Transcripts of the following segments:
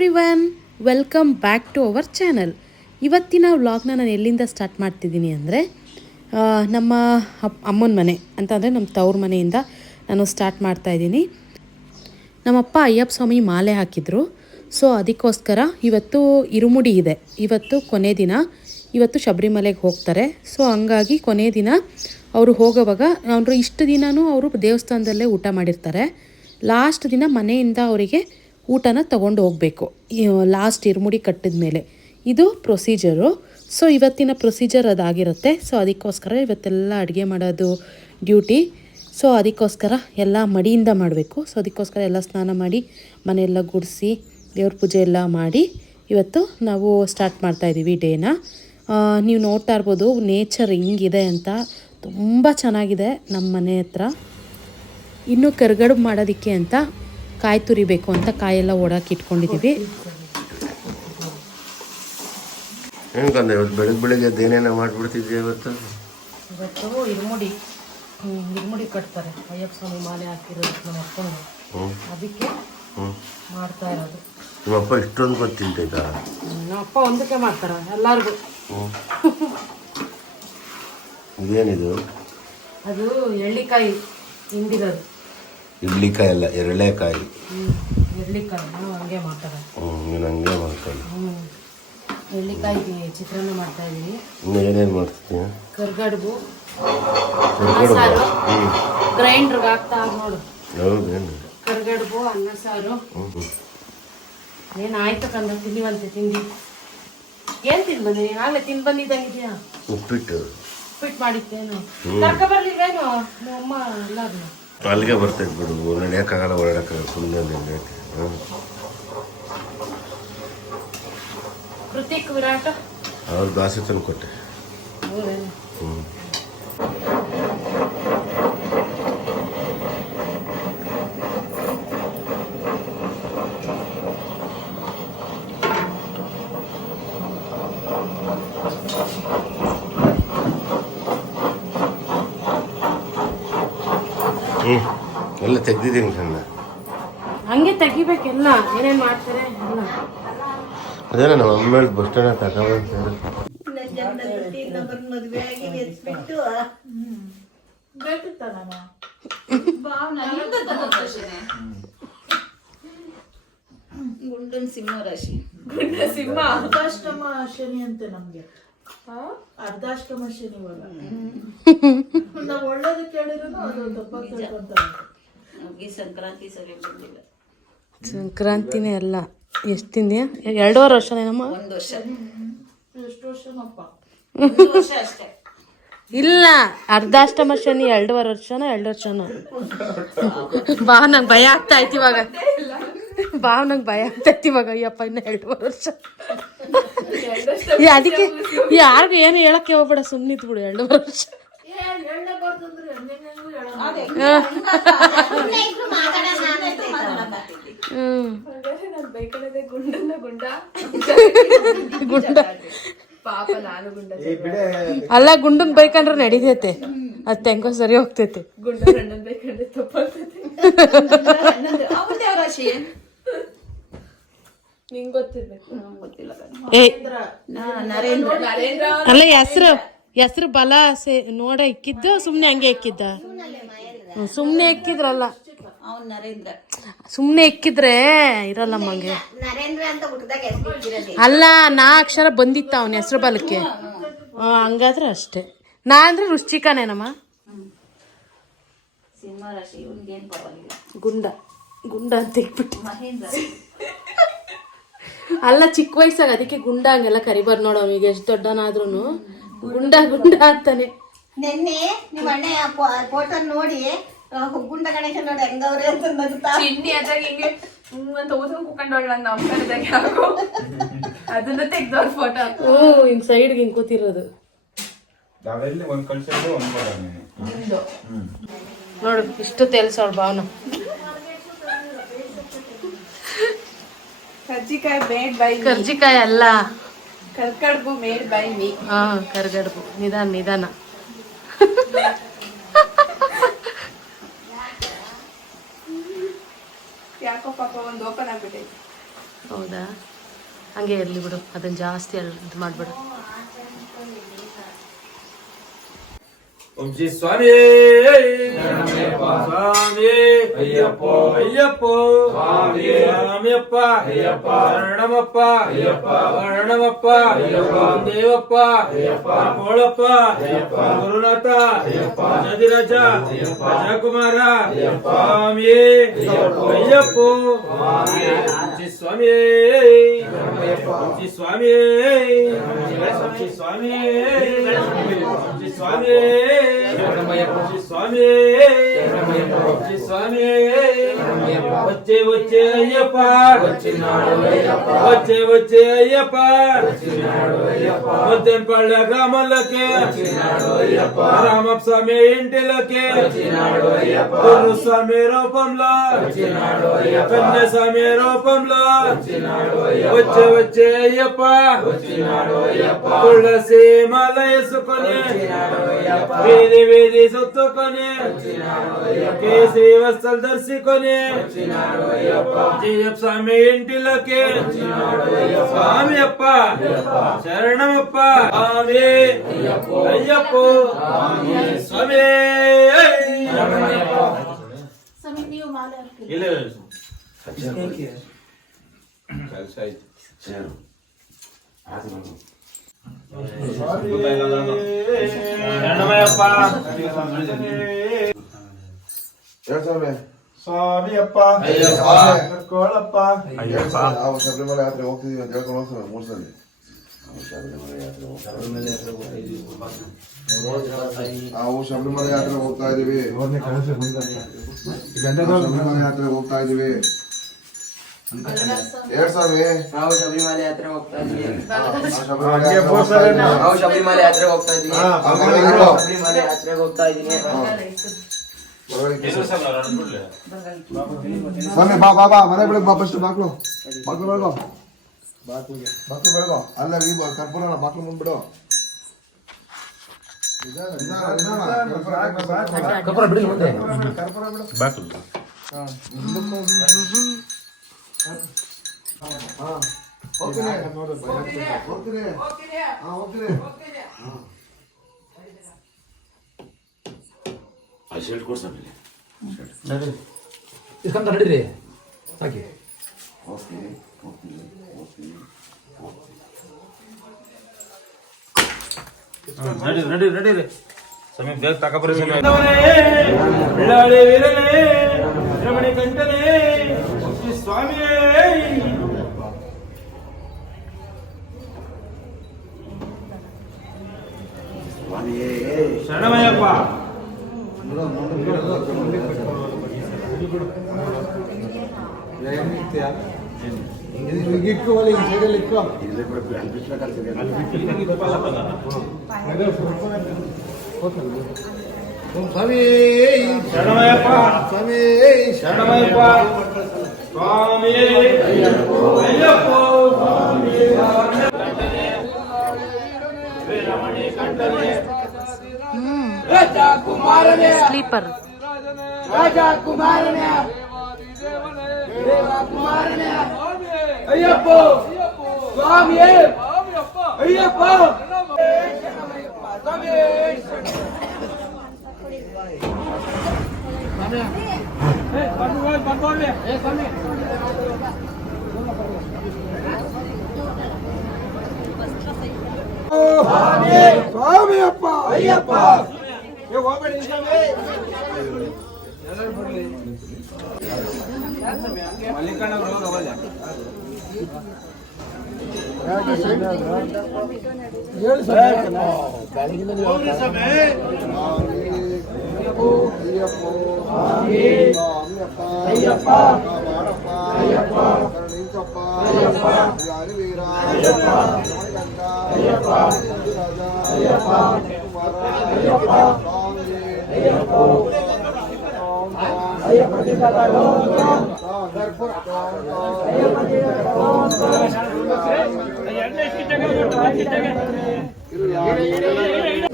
Everyone, welcome back to our channel. ಇವತ್ತಿನ ವ್ಲಾಗ್ನ ನಾನು ಎಲ್ಲಿಂದ ಸ್ಟಾರ್ಟ್ ಮಾಡ್ತಿದ್ದೀನಿ ಅಂದರೆ ನಮ್ಮ ಅಮ್ಮನ ಮನೆ ಅಂತಂದರೆ ನಮ್ಮ ತವ್ರ ಮನೆಯಿಂದ ನಾನು ಸ್ಟಾರ್ಟ್ ಮಾಡ್ತಾಯಿದ್ದೀನಿ. ನಮ್ಮಪ್ಪ ಅಯ್ಯಪ್ಪ ಸ್ವಾಮಿ ಮಾಲೆ ಹಾಕಿದ್ರು. ಸೊ ಅದಕ್ಕೋಸ್ಕರ ಇವತ್ತು ಇರುಮುಡಿ ಇದೆ. ಇವತ್ತು ಕೊನೆ ದಿನ. ಇವತ್ತು ಶಬರಿಮಲೆಗೆ ಹೋಗ್ತಾರೆ. ಸೊ ಹಂಗಾಗಿ ಕೊನೆ ದಿನ ಅವರು ಹೋಗೋವಾಗ ಅವರು ಇಷ್ಟು ದಿನವೂ ಅವರು ದೇವಸ್ಥಾನದಲ್ಲೇ ಊಟ ಮಾಡಿರ್ತಾರೆ. ಲಾಸ್ಟ್ ದಿನ ಮನೆಯಿಂದ ಅವರಿಗೆ ಊಟನ ತೊಗೊಂಡು ಹೋಗಬೇಕು ಲಾಸ್ಟ್ ಇರುಮುಡಿ ಕಟ್ಟಿದ ಮೇಲೆ. ಇದು ಪ್ರೊಸೀಜರು. ಸೊ ಇವತ್ತಿನ ಪ್ರೊಸೀಜರ್ ಅದಾಗಿರುತ್ತೆ. ಸೊ ಅದಕ್ಕೋಸ್ಕರ ಇವತ್ತೆಲ್ಲ ಅಡುಗೆ ಮಾಡೋದು ಡ್ಯೂಟಿ. ಸೊ ಅದಕ್ಕೋಸ್ಕರ ಎಲ್ಲ ಮಡಿಯಿಂದ ಮಾಡಬೇಕು. ಸೊ ಅದಕ್ಕೋಸ್ಕರ ಎಲ್ಲ ಸ್ನಾನ ಮಾಡಿ ಮನೆಯೆಲ್ಲ ಗುಡಿಸಿ ದೇವ್ರ ಪೂಜೆ ಎಲ್ಲ ಮಾಡಿ ಇವತ್ತು ನಾವು ಸ್ಟಾರ್ಟ್ ಮಾಡ್ತಾಯಿದ್ದೀವಿ ಡೇನ. ನೀವು ನೋಡ್ತಾ ಇರ್ಬೋದು ನೇಚರ್ ಹಿಂಗಿದೆ ಅಂತ. ತುಂಬ ಚೆನ್ನಾಗಿದೆ ನಮ್ಮ ಮನೆ ಹತ್ರ. ಇನ್ನೂ ಕರ್ಗಡುಬು ಮಾಡೋದಕ್ಕೆ ಅಂತ ಕಾಯಿ ತುರಿಬೇಕು ಅಂತ ಕಾಯೆಲ್ಲ ಓಡಾಕಿ ಇಟ್ಕೊಂಡಿದ್ದೀವಿ. ಹೆಂಗಂದ್ರೆ ಇವತ್ತು ಬೆಳಗ್ಗೆ ಏನೇನೋ ಮಾಡಿಬಿಡ್ತಿದ್ದೆ. ಇವತ್ತು ಇರುಮುಡಿ ಕಟ್ತಾರೆ. ಅಯ್ಯಪ್ಪ ಸ್ವಾಮಿ ಮಾಲೆ ಹಾಕಿರೋದು ನಮ್ಮ ಅಪ್ಪನಿಗೆ, ಅದಕ್ಕೆ ಮಾಡ್ತಾ ಇರೋದು. ನಿಮ್ಮಪ್ಪ ಇಷ್ಟೊಂದು ಗೊತ್ತಿಂತ ನಮ್ಮ ಅಪ್ಪ ಒಂದಕ್ಕೆ ಮಾಡ್ತಾರೆ ಎಲ್ಲರಿಗೂ. ಇದೇನಿದು? ಅದು ಎಳ್ಳಿಕಾಯಿ ಹಿಂಡಿರೋದು. ಇಡ್ಲಿಕಾಯಿ ಅಲ್ಲ, ಎರಳೆಕಾಯಿ. ಎಳ್ಳಿಕಾಯಿ ಹಂಗೆ ಮಾಡ್ತಾರೆ. ನೀನು ಹಂಗೆ ಮಾಡ್ಕೊಳ್ಳಿ. ಎಳ್ಳಿಕಾಯಿ ಚಿತ್ರಾನ್ನ ಮಾಡ್ತಾ ಇದ್ದೀವಿ. ಇನ್ನು ಏನೇನು ಮಾಡ್ತೀನಿ? ಕರ್ಗಡುಬು, ಗ್ರೈಂಡ್ರಿಗೆ ಹಾಕ್ತಾ ನೋಡು. ಹೌದೇನು? ಕರ್ಗಡುಬು, ಅನ್ನ ಸಾರು. ಏನಾಯ್ತು ಕಂದ ತಿನ್ನಿವಂತೆ ತಿಂಡಿ. ಏನು ತಿಂದು ಬಂದೆ ನೀನು? ಆಗಲೇ ತಿಂದು ಬಂದಿದ್ದಂಗಿದೆಯಾ? ಉಪ್ಪಿಟ್ಟು ಮಾಡಿತ್ತೇನು? ಕರ್ಕ ಬರ್ಲಿಲ್ವೇನು ಅಮ್ಮ? ಎಲ್ಲಾರು ಅಲ್ಲಿಗೆ ಬರ್ತೈತೆ ಬಿಡು. ನಡೆಯೋಕ್ಕಾಗಲ್ಲ, ಓಡಾಡೋಕ್ಕಾಗಲ್ಲ. ಸುಮ್ಮನೆ ಕೃತಿಕ್ ವಿರಾಟ ಅವ್ರು ದಾಸೆ ತಂದು ಕೊಟ್ಟೆ. ಎಲ್ಲ ತೆಗ್ದಿದ್ದೀನಿ ಕಣ್ಣ. ಹಂಗೆ ತೆಗಿಬೇಕೆಲ್ಲ. ಏನೇನು ಮಾಡ್ತಾರೆ ಎಲ್ಲ. ಅದೇನ ನಮ್ಮ ಅಮ್ಮ ಮೇಲೆ ಬಸ್ ಸ್ಟ್ಯಾಂಡ್ ತಗೊಂಡ್ಬಂತಾರೆ. ಗುಂಡನ್ ಸಿಂಹ ರಾಶಿ. ಸಿಂಹ ಅರ್ಧಾಷ್ಟಮ ಶನಿ ಅಂತೆ ನಮ್ಗೆ. ಅರ್ಧಾಷ್ಟಮ ಶನಿ ನಾವು ಒಳ್ಳೇದು ಕೇಳಿದ್ರು ಅದು ತಪ್ಪಾಗಿ ಸಂಕ್ರಾಂತಿ ಸರಿ ಬಂದಿಲ್ಲ. ಸಂಕ್ರಾಂತಿನೇ ಅಲ್ಲ. ಎಷ್ಟು ತಿಂದ್ಯಾ? 2.5 ವರ್ಷನೇನಮ್ಮ? 1 ವರ್ಷ. ಎಷ್ಟು ವರ್ಷನಪ್ಪ? 1 ವರ್ಷ ಅಷ್ಟೇ. ಇಲ್ಲ, ಅರ್ಧಾಷ್ಟಮ ಶನಿ 2.5 ವರ್ಷನ 2 ವರ್ಷನ. ಬಾವ್ ನಂಗೆ ಭಯ ಆಗ್ತಾ ಐತಿ ಇವಾಗ. ಅಯ್ಯಪ್ಪ ಇನ್ನು 2.5 ವರ್ಷ. ಅದಕ್ಕೆ ಯಾರಿಗೂ ಏನು ಹೇಳಕ್ಕೆ ಹೋಗ್ಬೇಡ, ಸುಮ್ಮನಿತ್ತು ಬಿಡು. 2.5 ವರ್ಷ. ಅಲ್ಲ, ಗುಂಡನ್ ಬೈಕಂಡ್ರೆ ನಡಿತೈತೆ. ಅದ್ ಹೆಂಗೋ ಸರಿ ಹೋಗ್ತೈತೆ. ಅಲ್ಲ, ಹೆಸರು ಬಲ ನೋಡ ಇಕ್ಕಿದ್ದು ಸುಮ್ನೆ ಹಂಗೆ ಇಕ್ಕಿದ್ದ. ಸುಮ್ನೆ ಇಕ್ಕಿದ್ರಲ್ಲ, ಸುಮ್ನೆ ಇಕ್ಕಿದ್ರೆ ಇರಲ್ಲ ಮಂಗೆ. ಅಲ್ಲ, ನಾ ಅಕ್ಷರ ಬಂದಿತ್ತ ಅವನ ಹೆಸರು ಬಲಕ್ಕೆ. ಹಂಗಾದ್ರೆ ಅಷ್ಟೇ. ನಾ ಅಂದ್ರೆ ರುಚಿಕನೇನಮ್ಮ. ಗುಂಡ ಅಂತ ಇಟ್ಬಿಟ್ಟು. ಅಲ್ಲ, ಚಿಕ್ಕ ವಯಸ್ಸಾಗ ಅದಕ್ಕೆ ಗುಂಡ ಹಂಗೆಲ್ಲ ಕರಿಬಾರ್ದು ನೋಡು. ಅವನಿಗೆ ಎಷ್ಟು ದೊಡ್ಡನಾದ್ರೂ ಗುಂಡ ಅಂತಾನೆ. ನಿನ್ನೆ ನಿಮ್ಮ ಅಣ್ಣ ಫೋಟೋ ನೋಡಿ ಗುಂಡ ಗಣೇಶ ನೋಡಿ ಹೆಂಗವ್ರೆ ಅಂತ ನಗುತ್ತಾ ಚಿನ್ನಿ ಅದಾಗ ಹಿಂಗೆ ಅಂತ ಓದ್ಕೊಂಡು ಕುತ್ಕೊಂಡೋಳ ನಮ್ಮ ಕಡೆದಾಗ ಯಾಕೋ ಅದನ್ನ ತೆಗ್ದವ್ರ ಫೋಟೋ. ಹಿಂಗ್ ಸೈಡ್ಗೆ ಹಿಂಗ್ ಕೂತಿರೋದು ನೋಡು. ಇಷ್ಟು ತೆಲ್ಸೋಳು ಭಾವನ. ಕರ್ಜಿಕಾಯಿ ಮೇಡ್ ಬೈ ಮೀ. ಕರ್ಜಿಕಾಯಿ ಅಲ್ಲ, ಕರ್ಕಡ್ಬು ಮೇಡ್ ಬೈ ಮೀ. ಕರ್ಗಡ್ಬು. ನಿಧಾನ. ಯಾಕೋ ಪಾಪ ಒಂದು ಓಪನ್ ಆಗ್ಬಿಟ್ಟೈತಿ. ಹೌದಾ, ಹಂಗೆ ಇರಲಿ ಬಿಡು, ಅದನ್ನು ಜಾಸ್ತಿ ಇದು ಮಾಡಬೇಡ. ಓಂ ಶ್ರೀ ಸ್ವಾಮಿ ಸ್ವಾಮಿ ಅಯ್ಯಪ್ಪ ಅಯ್ಯಪ್ಪ ಸ್ವಾಮಿಯಪ್ಪ ಶರಣಮಪ್ಪ ಶರಣಮಪ್ಪ ದೇವಪ್ಪ ಕೋಳಪ್ಪ ಗುರುನಾಥ ನದಿರಾಜ ರಾಜಕುಮಾರ ಸ್ವಾಮಿ ಅಯ್ಯಪ್ಪ ಶ್ರೀ ಸ್ವಾಮಿ ಶ್ರೀ ಸ್ವಾಮಿ ಶ್ರೀ ಸ್ವಾಮಿ ಸ್ವಾಮಿ ಸ್ವಾಮಿ ಸ್ವಾಮಿ వచ్చే వచ్చే అయ్యప్ప వచ్చే వచ్చే అయ్యప్ప ముద్దెంపళ్ళ గ్రామాలకి రామప్ప స్వామి ఇంటిలోకి గురుస్వామి రూపంలో కన్యస్వామి రూపంలో వచ్చే వచ్చే అయ్యప్ప తులసి మాల వేసుకొని వీధి వీధి సుత్తుకొని కేసరి వస్త్రాలు ధర్చుకొని స్వామి ఇంటిలోకి స్వామి అప్ప శరణమప్ప స్వామి అయ్యప్ప స్వామి ಸ್ವಾಮಿ ನೀವು ಮಾಲೆ ಹಾಕಿ. ಇಲ್ಲ ಶರಣಮಯ್ಯಪ್ಪ ಸ್ವಾಮಿಯಪ್ಪ ಅಯ್ಯಪ್ಪ ಕೋಳಪ್ಪ ನಾವು ಶಬರಿಮಲೆ ಯಾತ್ರೆ ಹೋಗ್ತಿದೀವಿ ಅಂತ ಹೇಳ್ಕೊಂಡು ಹೋಗ್ತಾರೆ 3 ಸಲ. ನಾವು ಶಬರಿಮಲೆ ಯಾತ್ರೆ ಹೋಗ್ತಾ ಇದೀವಿ. ಶಬರಿಮಲೆ ಯಾತ್ರೆ ಹೋಗ್ತಾ ಇದೀವಿ. ಎರಡ್ ಸ್ವಾಮಿ ನಾವು ಶಬರಿಮಲೆ ಯಾತ್ರೆ ಹೋಗ್ತಾ ಇದ್ವಿ. ನಾವು ನಾವು ಶಬರಿಮಲೆ ಯಾತ್ರೆ ಹೋಗ್ತಾ ಇದ್ವಿ. ಶಬರಿಮಲೆ ಯಾತ್ರೆಗೆ ಹೋಗ್ತಾ ಇದೀನಿ. ಸ್ವಾಮಿ ಬಾ ಬಾ ಬಾ ಮನೆ ಬೆಳಗ್ಗೆ ಬಾ, ಫಸ್ಟ್ ಬಾಕ್ಲು ಬೆಳಗೋ, ಬಾಕ್ಲು ಬೆಳಗೋ. ಅಲ್ಲ ಕರ್ಪೂರ ಬಾಕ್ಲು ಮುಂದ್ಬಿಡು. ಕರ್ಪೂರ ಬಿಡಿ ಮುಂದೆ. ಇಸ್ಕೊಂತ ನಡೀರಿ ಸಾಕಿ. ನಡೀರಿ ಸಮೀಪ ಬೇಗ ತಗೊಬರ್ರಿ. ಬೆಳ್ಳಾಳಿ ವೀರನೇ ರಮಣಿ ಕಂಠನೇ ಶ್ರೀ ಸ್ವಾಮಿಯೇ ಶರಣಮಯ್ಯಪ್ಪ ಸ್ವಾಮಿ ಶರಣಮಯ್ಯಪ್ಪ ಸ್ವಾಮಿ ಶರಣಮಯ್ಯಪ್ಪ ಸ್ವಾಮಿ ಅಯ್ಯಪ್ಪ ಸ್ಲೀಪರ್ ಅಯ್ಯಪ್ಪ ಸ್ವಾಮಿ ಅಯ್ಯಪ್ಪ ಸ್ವಾಮಿಯಪ್ಪ ಅಯ್ಯಪ್ಪ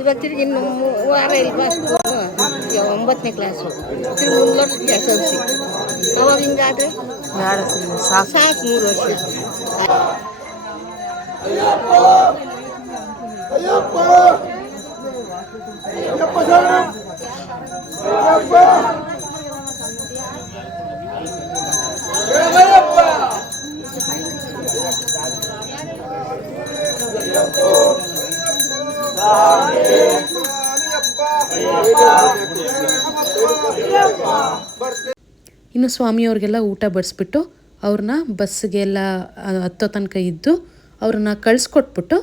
ಇವತ್ತಿಗೆ ಇನ್ನು ವಾರ ಇಲ್ವಾ 9ನೇ ಕ್ಲಾಸು, ತಿರುಗಿ ಮುಂದೆ ವರ್ಷ SLC. ಅವಾಗ ಹಿಂಗಾದ್ರೆ ಬೇಡ ಸುಮ್ಮನೆ ಸಾಕು. ಸಾಕು 3 ವರ್ಷ. ಅಯ್ಯಪ್ಪ ಅಯ್ಯಪ್ಪ ಶರಣ ಅಯ್ಯಪ್ಪ ಅಯ್ಯಪ್ಪ ಇನ್ನು ಸ್ವಾಮಿಯವ್ರಿಗೆಲ್ಲ ಊಟ ಬಡಿಸ್ಬಿಟ್ಟು ಅವ್ರನ್ನ ಬಸ್ಸಿಗೆಲ್ಲ ಹತ್ತೋ ತನಕ ಇದ್ದು ಅವ್ರನ್ನ ಕಳಿಸ್ಕೊಟ್ಬಿಟ್ಟು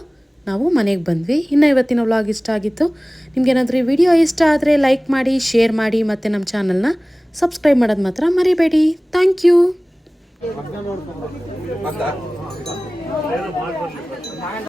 ನಾವು ಮನೆಗೆ ಬಂದ್ವಿ. ಇನ್ನು ಇವತ್ತಿನ ವ್ಲಾಗ್ ಇಷ್ಟ ಆಗಿತ್ತು. ನಿಮ್ಗೇನಾದರೂ ಈ ವಿಡಿಯೋ ಇಷ್ಟ ಆದರೆ ಲೈಕ್ ಮಾಡಿ, ಶೇರ್ ಮಾಡಿ, ಮತ್ತು ನಮ್ಮ ಚಾನಲ್ನ ಸಬ್ಸ್ಕ್ರೈಬ್ ಮಾಡೋದು ಮಾತ್ರ ಮರಿಬೇಡಿ. Thank you.